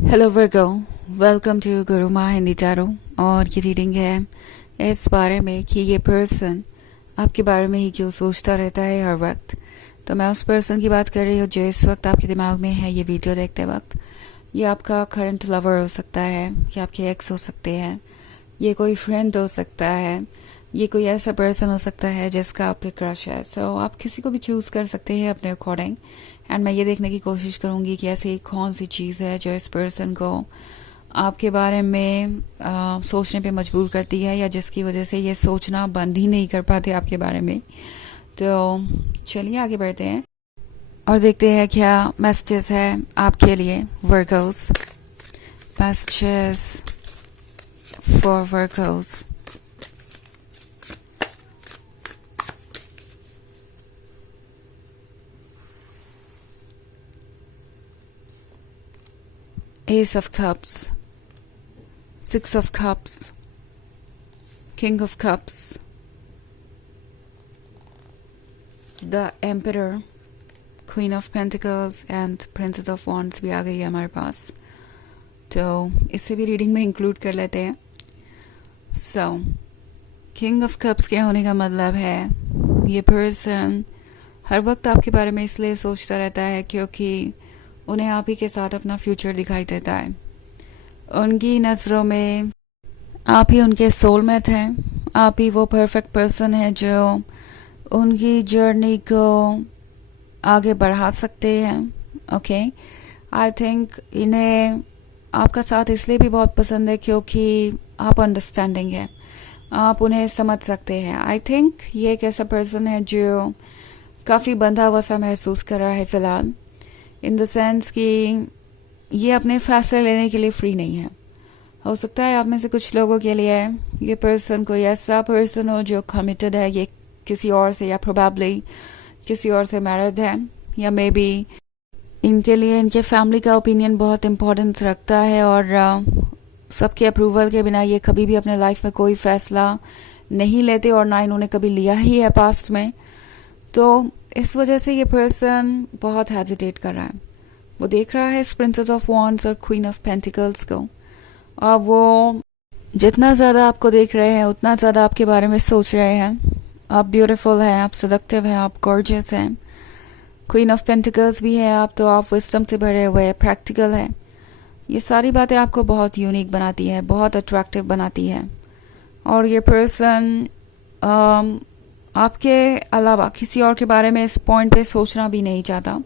Hello Virgo, welcome to गुरु माँ Hindi tarot. और ये रीडिंग है इस बारे में कि ये पर्सन आपके बारे में ही क्यों सोचता रहता है हर वक्त। तो मैं उस पर्सन की बात कर रही हूँ जो इस वक्त आपके दिमाग में है ये वीडियो देखते वक्त। ये आपका करंट लवर हो सकता है, ये आपके एक्स हो सकते हैं, ये कोई फ्रेंड हो सकता है, ये कोई ऐसा पर्सन हो सकता है जिसका आप पे क्रश है। सो आप किसी को भी चूज कर सकते हैं अपने अकॉर्डिंग। एंड मैं ये देखने की कोशिश करूंगी कि ऐसी कौन सी चीज़ है जो इस पर्सन को आपके बारे में सोचने पे मजबूर करती है, या जिसकी वजह से ये सोचना बंद ही नहीं कर पाते आपके बारे में। तो चलिए आगे बढ़ते हैं और देखते हैं क्या मैसेजेस है आपके लिए Virgos. Messages for Virgos. Ace of Cups, Six of Cups, King of Cups, The Emperor, Queen of Pentacles and Princess of Wands भी आ गई है हमारे पास, तो इसे भी रीडिंग में इंक्लूड कर लेते हैं। सो किंग ऑफ कप्स के होने का मतलब है ये पर्सन हर वक्त आपके बारे में इसलिए सोचता रहता है क्योंकि उन्हें आप ही के साथ अपना फ्यूचर दिखाई देता है। उनकी नज़रों में आप ही उनके सोलमेट हैं, आप ही वो परफेक्ट पर्सन है जो उनकी जर्नी को आगे बढ़ा सकते हैं। ओके, आई थिंक इन्हें आपका साथ इसलिए भी बहुत पसंद है क्योंकि आप अंडरस्टैंडिंग है, आप उन्हें समझ सकते हैं। आई थिंक ये एक ऐसा पर्सन है जो काफ़ी बंधा हुआ सा महसूस कर रहा है फ़िलहाल, इन द सेंस कि ये अपने फैसले लेने के लिए फ्री नहीं है। हो सकता है आप में से कुछ लोगों के लिए ये पर्सन कोई ऐसा पर्सन हो जो कमिटेड है, ये किसी और से, या प्रोबेबली किसी और से मैरिड है, या मे बी इनके लिए इनके फैमिली का ओपिनियन बहुत इम्पोर्टेंस रखता है और सबके अप्रूवल के बिना ये कभी भी अपने लाइफ में कोई फैसला नहीं लेते और ना इन्होंने कभी लिया ही है पास्ट में। तो इस वजह से ये पर्सन बहुत हेजिटेट कर रहा है। वो देख रहा है इस प्रिंसेस ऑफ वॉन्ड्स और क्वीन ऑफ पेंटिकल्स को, और वो जितना ज़्यादा आपको देख रहे हैं उतना ज़्यादा आपके बारे में सोच रहे हैं। आप ब्यूटीफुल हैं, आप सेडक्टिव हैं, आप गॉर्जियस हैं। क्वीन ऑफ पेंटिकल्स भी है आप, तो आप विजडम से भरे हुए हैं, प्रैक्टिकल है। ये सारी बातें आपको बहुत यूनिक बनाती है, बहुत अट्रैक्टिव बनाती है। और ये पर्सन आपके अलावा किसी और के बारे में इस पॉइंट पे सोचना भी नहीं चाहता,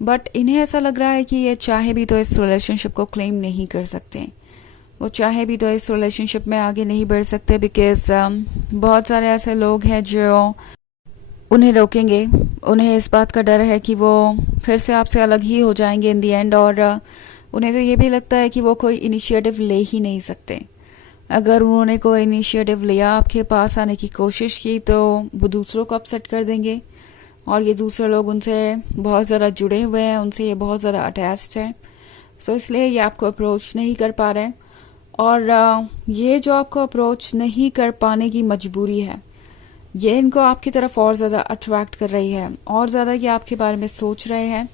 बट इन्हें ऐसा लग रहा है कि ये चाहे भी तो इस रिलेशनशिप को क्लेम नहीं कर सकते, वो चाहे भी तो इस रिलेशनशिप में आगे नहीं बढ़ सकते, बिकॉज बहुत सारे ऐसे लोग हैं जो उन्हें रोकेंगे। उन्हें इस बात का डर है कि वो फिर से आपसे अलग ही हो जाएंगे इन दी एंड, और उन्हें तो ये भी लगता है कि वो कोई इनिशिएटिव ले ही नहीं सकते। अगर उन्होंने कोई इनिशिएटिव लिया, आपके पास आने की कोशिश की, तो वो दूसरों को अपसेट कर देंगे, और ये दूसरे लोग उनसे बहुत ज़्यादा जुड़े हुए हैं, उनसे ये बहुत ज़्यादा अटैच्ड है। सो इसलिए ये आपको अप्रोच नहीं कर पा रहे हैं, और ये जो आपको अप्रोच नहीं कर पाने की मजबूरी है, ये इनको आपकी तरफ और ज़्यादा अट्रैक्ट कर रही है, और ज़्यादा ये आपके बारे में सोच रहे हैं।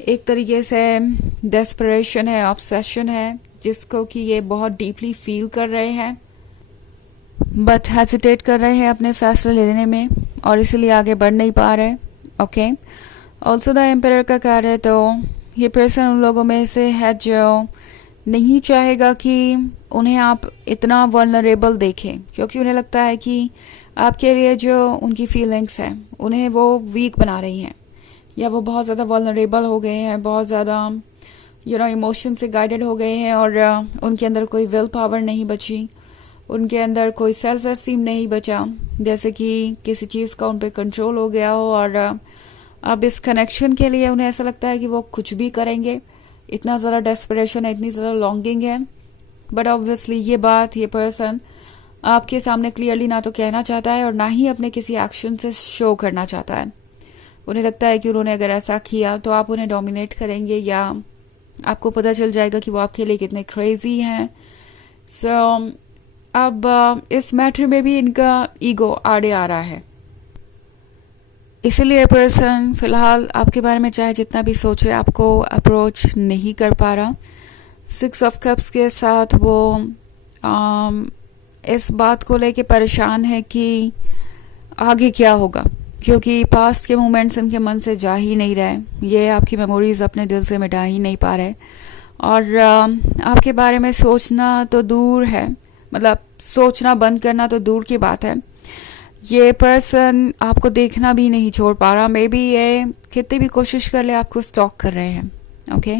एक तरीके से डेस्परेशन है, ऑब्सेशन है, जिसको कि ये बहुत डीपली फील कर रहे हैं, बट हेजिटेट कर रहे हैं अपने फैसले लेने में, और इसीलिए आगे बढ़ नहीं पा रहे। ओके, ऑल्सो द एम्पायर का कार्य है, तो ये पर्सन उन लोगों में से है जो नहीं चाहेगा कि उन्हें आप इतना वल्नरेबल देखें, क्योंकि उन्हें लगता है कि आपके लिए जो उनकी फीलिंग्स हैं उन्हें वो वीक बना रही हैं, या वो बहुत ज़्यादा वल्नरेबल हो गए हैं, बहुत ज़्यादा इमोशन से गाइडेड हो गए हैं, और उनके अंदर कोई विल पावर नहीं बची, उनके अंदर कोई सेल्फ एस्टीम नहीं बचा, जैसे कि किसी चीज़ का उन पर कंट्रोल हो गया हो। और अब इस कनेक्शन के लिए उन्हें ऐसा लगता है कि वो कुछ भी करेंगे, इतना ज़्यादा डेस्परेशन है, इतनी ज़्यादा लॉन्गिंग है। बट ऑब्वियसली ये बात ये पर्सन आपके सामने क्लियरली ना तो कहना चाहता है और ना ही अपने किसी एक्शन से शो करना चाहता है। उन्हें लगता है कि उन्होंने अगर ऐसा किया तो आप उन्हें डोमिनेट करेंगे, या आपको पता चल जाएगा कि वो आपके लिए कितने क्रेजी हैं। सो अब इस मैटर में भी इनका ईगो आड़े आ रहा है। इसीलिए पर्सन फिलहाल आपके बारे में चाहे जितना भी सोचे आपको अप्रोच नहीं कर पा रहा। सिक्स ऑफ कप्स के साथ वो इस बात को लेके परेशान है कि आगे क्या होगा, क्योंकि पास्ट के मोमेंट्स इनके मन से जा ही नहीं रहे, ये आपकी मेमोरीज अपने दिल से मिटा ही नहीं पा रहे, और आपके बारे में सोचना तो दूर है, मतलब सोचना बंद करना तो दूर की बात है, ये पर्सन आपको देखना भी नहीं छोड़ पा रहा। मे बी ये कितनी भी कोशिश कर ले आपको स्टॉक कर रहे हैं। ओके,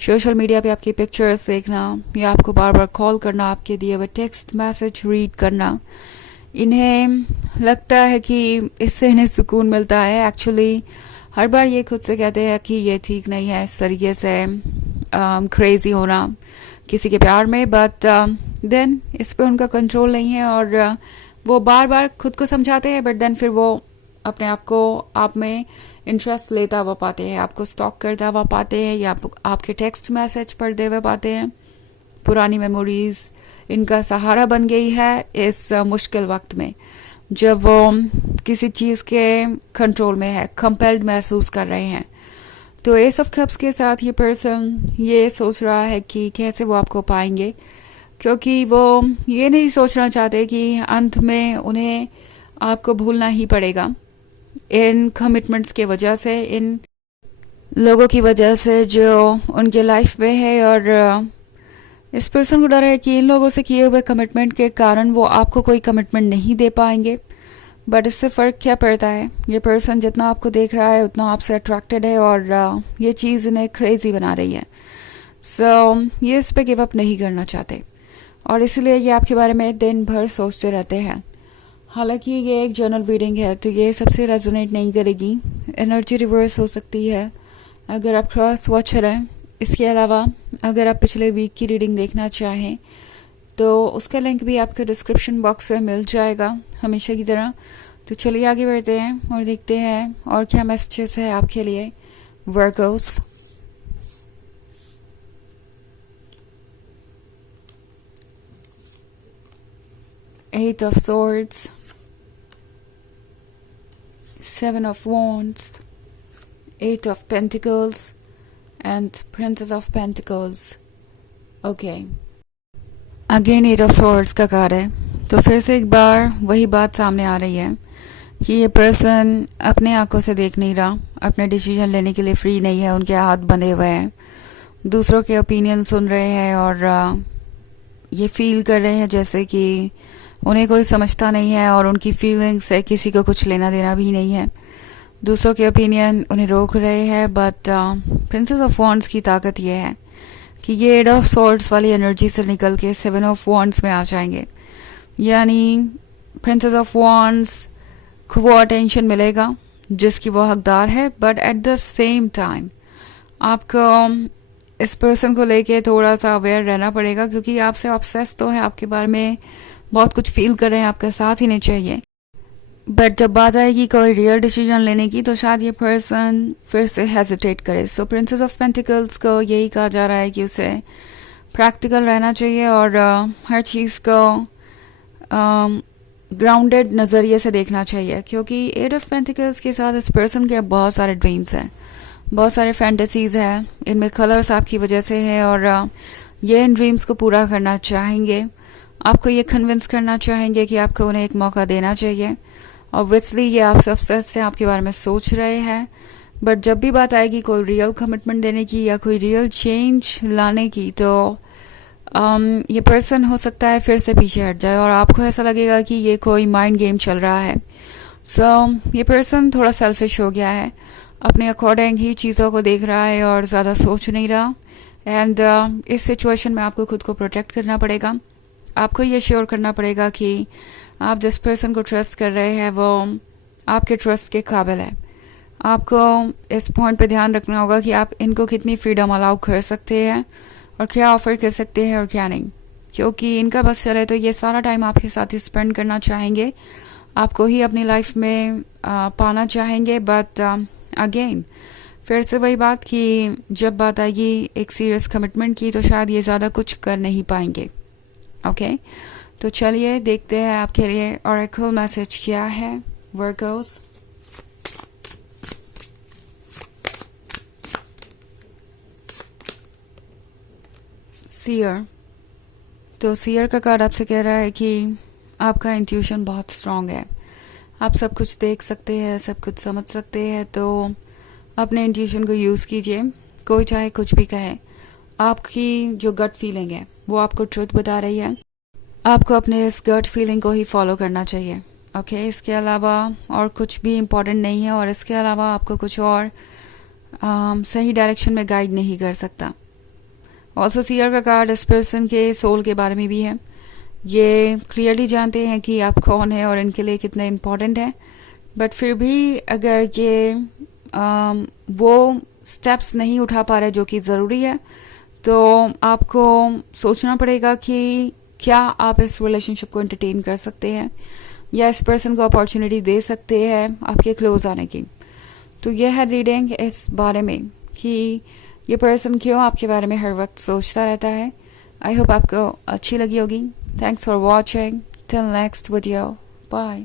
सोशल मीडिया पे आपकी पिक्चर्स देखना या आपको बार बार कॉल करना, आपके दिए हुए टेक्स्ट मैसेज रीड करना, इन्हें लगता है कि इससे इन्हें सुकून मिलता है। एक्चुअली हर बार ये खुद से कहते हैं कि ये ठीक नहीं है इस तरीके से क्रेजी होना किसी के प्यार में, बट देन इस पे उनका कंट्रोल नहीं है, और वो बार बार खुद को समझाते हैं, बट देन फिर वो अपने आप को आप में इंटरेस्ट लेता हुआ पाते हैं, आपको स्टॉक करता हुआ पाते हैं, या आपके टेक्स्ट मैसेज पढ़ते हुए पाते हैं। पुरानी मेमोरीज इनका सहारा बन गई है इस मुश्किल वक्त में, जब वो किसी चीज़ के कंट्रोल में है, कंपेल्ड महसूस कर रहे हैं। तो एस ऑफ कप्स के साथ ये पर्सन ये सोच रहा है कि कैसे वो आपको पाएंगे, क्योंकि वो ये नहीं सोचना चाहते कि अंत में उन्हें आपको भूलना ही पड़ेगा इन कमिटमेंट्स के वजह से, इन लोगों की वजह से जो उनके लाइफ में है। और इस पर्सन को डर है कि इन लोगों से किए हुए कमिटमेंट के कारण वो आपको कोई कमिटमेंट नहीं दे पाएंगे, बट इससे फ़र्क क्या पड़ता है, ये पर्सन जितना आपको देख रहा है उतना आपसे अट्रैक्टेड है, और ये चीज़ इन्हें क्रेजी बना रही है। सो ये इस पर गिव अप नहीं करना चाहते, और इसलिए ये आपके बारे में दिन भर सोचते रहते हैं। हालांकि ये एक जर्नल रीडिंग है तो ये सबसे रेजोनेट नहीं करेगी, एनर्जी रिवर्स हो सकती है अगर आप क्रॉस वॉच रहें। इसके अलावा अगर आप पिछले वीक की रीडिंग देखना चाहें तो उसका लिंक भी आपके डिस्क्रिप्शन बॉक्स में मिल जाएगा हमेशा की तरह। तो चलिए आगे बढ़ते हैं और देखते हैं और क्या मैसेजेस है आपके लिए Virgo's. Eight of Swords, Seven of Wands, Eight of Pentacles and Princess of Pentacles. Okay. Again Eight of Swords का कार्ड है, तो फिर से एक बार वही बात सामने आ रही है कि ये पर्सन अपने आंखों से देख नहीं रहा, अपने डिसीजन लेने के लिए फ्री नहीं है, उनके हाथ बंधे हुए हैं, दूसरों के ओपिनियन सुन रहे हैं, और ये फील कर रहे हैं जैसे कि उन्हें कोई समझता नहीं है, और उनकी फीलिंग्स से किसी को कुछ लेना देना भी नहीं है। दूसरों के ओपिनियन उन्हें रोक रहे हैं, बट प्रिंसेस ऑफ वॉन्ड्स की ताकत ये है कि ये एट ऑफ सॉर्ड्स वाली एनर्जी से निकल के सेवन ऑफ वॉन्ड्स में आ जाएंगे। यानी प्रिंसेस ऑफ वॉन्ड्स को वो अटेंशन मिलेगा जिसकी वो हकदार है, but at the same time आपको इस पर्सन को लेके थोड़ा सा अवेयर रहना पड़ेगा, क्योंकि आपसे ऑब्सेस तो है, आपके बारे में बहुत कुछ फील कर रहे हैं, आपका साथ ही नहीं चाहिए, बट जब बात आएगी कोई रियल डिसीजन लेने की तो शायद ये पर्सन फिर से हेजिटेट करे। सो प्रिंसेस ऑफ पेंटिकल्स को यही कहा जा रहा है कि उसे प्रैक्टिकल रहना चाहिए और हर चीज़ को ग्राउंडेड नज़रिए से देखना चाहिए, क्योंकि एट ऑफ पेंटिकल्स के साथ इस पर्सन के बहुत सारे ड्रीम्स हैं, बहुत सारे फैंटेसीज हैं, इनमें कलर्स आपकी वजह से है, और ये इन ड्रीम्स को पूरा करना चाहेंगे, आपको ये कन्विंस करना चाहेंगे कि आपको उन्हें एक मौका देना चाहिए। ऑब्वियसली ये आपसे ऑब्सेस्ड से आपके बारे में सोच रहे हैं, बट जब भी बात आएगी कोई रियल कमिटमेंट देने की या कोई रियल चेंज लाने की, तो ये पर्सन हो सकता है फिर से पीछे हट जाए और आपको ऐसा लगेगा कि ये कोई माइंड गेम चल रहा है। सो ये पर्सन थोड़ा सेल्फिश हो गया है, अपने अकॉर्डिंग ही चीज़ों को देख रहा है और ज़्यादा सोच नहीं रहा, एंड इस सिचुएशन में आपको खुद को प्रोटेक्ट करना पड़ेगा। आपको ये श्योर करना पड़ेगा कि आप जिस पर्सन को ट्रस्ट कर रहे हैं वो आपके ट्रस्ट के काबिल है। आपको इस पॉइंट पे ध्यान रखना होगा कि आप इनको कितनी फ्रीडम अलाउ कर सकते हैं और क्या ऑफर कर सकते हैं और क्या नहीं, क्योंकि इनका बस चले तो ये सारा टाइम आपके साथ ही स्पेंड करना चाहेंगे, आपको ही अपनी लाइफ में पाना चाहेंगे। बट अगेन फिर से वही बात कि जब बात आएगी एक सीरियस कमिटमेंट की तो शायद ये ज़्यादा कुछ कर नहीं पाएंगे। ओके, तो चलिए देखते हैं आपके लिए ऑरेकल मैसेज क्या है वर्गोस। सीयर। तो सीयर का कार्ड आपसे कह रहा है कि आपका इंट्यूशन बहुत स्ट्रांग है, आप सब कुछ देख सकते हैं, सब कुछ समझ सकते हैं, तो अपने इंट्यूशन को यूज़ कीजिए। कोई चाहे कुछ भी कहे, आपकी जो गट फीलिंग है वो आपको ट्रुथ बता रही है, आपको अपने इस गट फीलिंग को ही फॉलो करना चाहिए। ओके, इसके अलावा और कुछ भी इम्पोर्टेंट नहीं है, और इसके अलावा आपको कुछ और सही डायरेक्शन में गाइड नहीं कर सकता। ऑल्सो सीयर का कार्ड इस पर्सन के सोल के बारे में भी है। ये क्लियरली जानते हैं कि आप कौन है और इनके लिए कितने इम्पोर्टेंट है, बट फिर भी अगर ये वो स्टेप्स नहीं उठा पा रहे जो कि ज़रूरी है, तो आपको सोचना पड़ेगा कि क्या आप इस रिलेशनशिप को एंटरटेन कर सकते हैं या इस पर्सन को अपॉर्चुनिटी दे सकते हैं आपके क्लोज आने की। तो यह है रीडिंग इस बारे में कि ये पर्सन क्यों आपके बारे में हर वक्त सोचता रहता है। आई होप आपको अच्छी लगी होगी। Thanks for watching, till next video, bye.